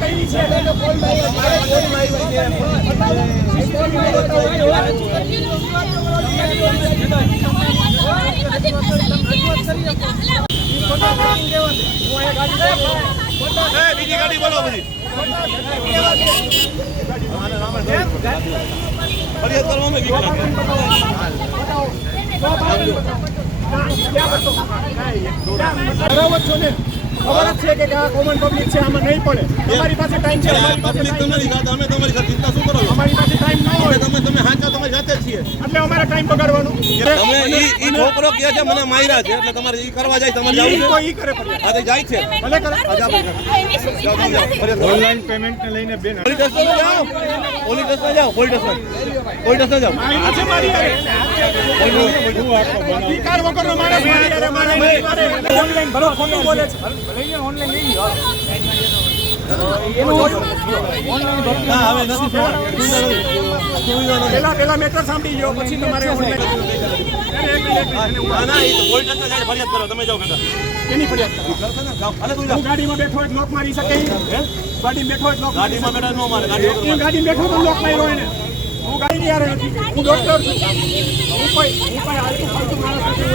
કરી છે બીજી ગાડી બોલો બધી ફરિયાદ કરવામાં બરાબર છો ને ખબર જ છે કે આ કોમન પબ્લિક છે આમાં નહીં પડે તમારી પાસે ટાઈમ છે પબ્લિક તમારી સાથે અમે તમારી સાથે ચિંતા શું કરો છો? અમારી પાસે ટાઈમ ન હોય તમે હાચા તમારી સાથે જ છીએ એટલે અમારે ટાઈમ બગાડવાનું તમે ઈ છોકરો કહે છે મને માર્યા છે એટલે તમારે ઈ કરવા જાય તમારે જાવું છે ઈ કરે ફરિયાદ આ તો જાય છે ભલે કરે ઓનલાઈન પેમેન્ટ ને લઈને બેન પોલીસ સ્ટેશન જાઓ પોલીસ સ્ટેશન જાઓ પોલીસ સ્ટેશન જાઓ આજે મારી અધિકાર વગરનો માણસ મારે ઓનલાઈન ભલો ખોટું બોલે છે પેલા મેટર સાંભળી ગયો પછી તમારે ફરિયાદ કરો તમે જાઓ કાકા એની ફરિયાદ હું ગાડીમાં બેઠો હોય લોક મારી શકે ગાડીમાં બેઠો હોય લોક ગાડીમાં બેઠા નો મારે ગાડી બેઠો તો લોક માર્યો એને હું ગાડી ની યાર નથી હું ડોક્ટર છું હું કોઈ હાલતું ફાલતું માણસ નથી